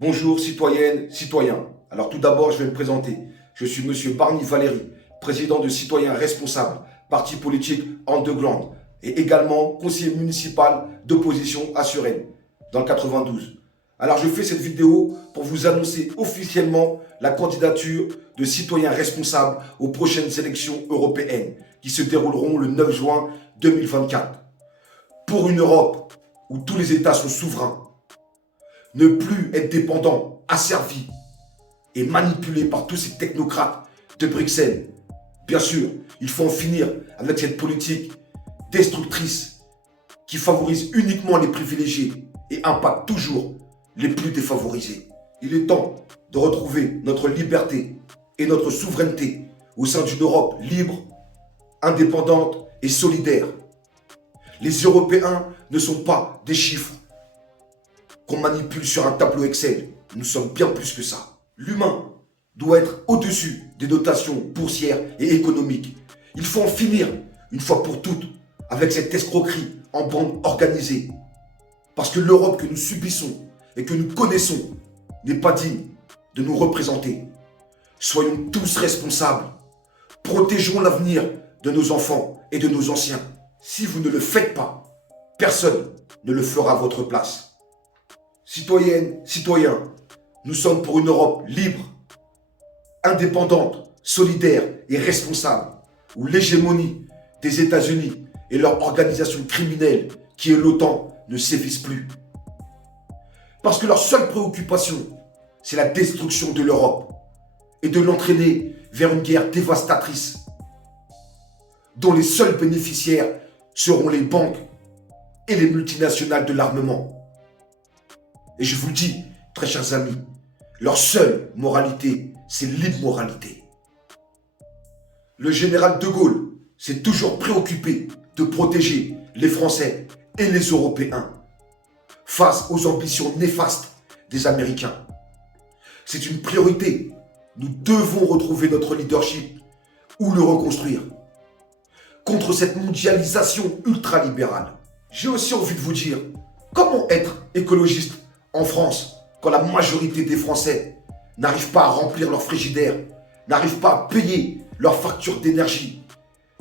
Bonjour citoyennes, citoyens. Alors tout d'abord, je vais me présenter. Je suis Monsieur Barny Valéry, président de Citoyens Responsables, parti politique underground et également conseiller municipal d'opposition à Suresnes, dans le 92. Alors je fais cette vidéo pour vous annoncer officiellement la candidature de Citoyens Responsables aux prochaines élections européennes qui se dérouleront le 9 juin 2024. Pour une Europe où tous les États sont souverains, ne plus être dépendant, asservi et manipulé par tous ces technocrates de Bruxelles. Bien sûr, il faut en finir avec cette politique destructrice qui favorise uniquement les privilégiés et impacte toujours les plus défavorisés. Il est temps de retrouver notre liberté et notre souveraineté au sein d'une Europe libre, indépendante et solidaire. Les Européens ne sont pas des chiffres qu'on manipule sur un tableau Excel. Nous sommes bien plus que ça. L'humain doit être au-dessus des dotations boursières et économiques. Il faut en finir, une fois pour toutes, avec cette escroquerie en bande organisée. Parce que l'Europe que nous subissons et que nous connaissons n'est pas digne de nous représenter. Soyons tous responsables. Protégeons l'avenir de nos enfants et de nos anciens. Si vous ne le faites pas, personne ne le fera à votre place. Citoyennes, citoyens, nous sommes pour une Europe libre, indépendante, solidaire et responsable, où l'hégémonie des États-Unis et leur organisation criminelle qui est l'OTAN ne sévissent plus. Parce que leur seule préoccupation, c'est la destruction de l'Europe et de l'entraîner vers une guerre dévastatrice, dont les seuls bénéficiaires seront les banques et les multinationales de l'armement. Et je vous le dis, très chers amis, leur seule moralité, c'est l'immoralité. Le général de Gaulle s'est toujours préoccupé de protéger les Français et les Européens face aux ambitions néfastes des Américains. C'est une priorité. Nous devons retrouver notre leadership ou le reconstruire. Contre cette mondialisation ultralibérale, j'ai aussi envie de vous dire, comment être écologiste en France quand la majorité des Français n'arrivent pas à remplir leur frigidaire, n'arrivent pas à payer leurs factures d'énergie,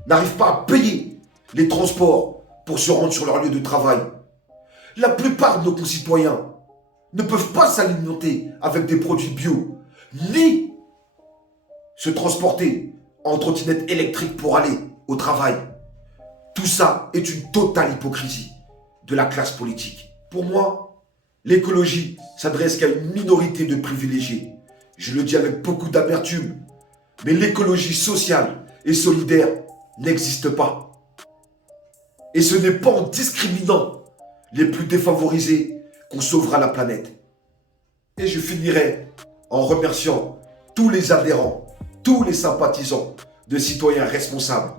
n'arrivent pas à payer les transports pour se rendre sur leur lieu de travail. La plupart de nos concitoyens ne peuvent pas s'alimenter avec des produits bio, ni se transporter en trottinette électrique pour aller au travail. Tout ça est une totale hypocrisie de la classe politique. Pour moi, l'écologie s'adresse qu'à une minorité de privilégiés. Je le dis avec beaucoup d'amertume, mais l'écologie sociale et solidaire n'existe pas. Et ce n'est pas en discriminant les plus défavorisés qu'on sauvera la planète. Et je finirai en remerciant tous les adhérents, tous les sympathisants de Citoyens Responsables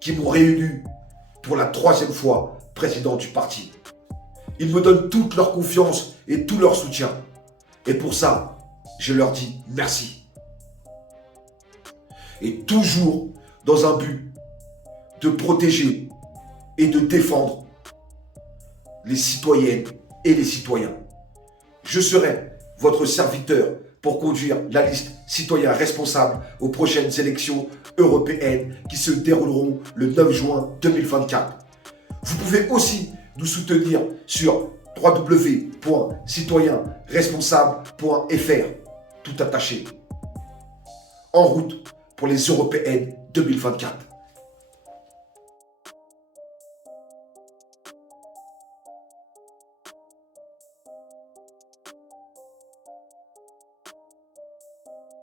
qui m'ont réélu pour la 3e fois président du parti. Ils me donnent toute leur confiance et tout leur soutien. Et pour ça, je leur dis merci. Et toujours dans un but de protéger et de défendre les citoyennes et les citoyens. Je serai votre serviteur pour conduire la liste Citoyens Responsables aux prochaines élections européennes qui se dérouleront le 9 juin 2024. Vous pouvez aussi nous soutenir sur www.citoyenresponsable.fr, tout attaché. En route pour les européennes 2024.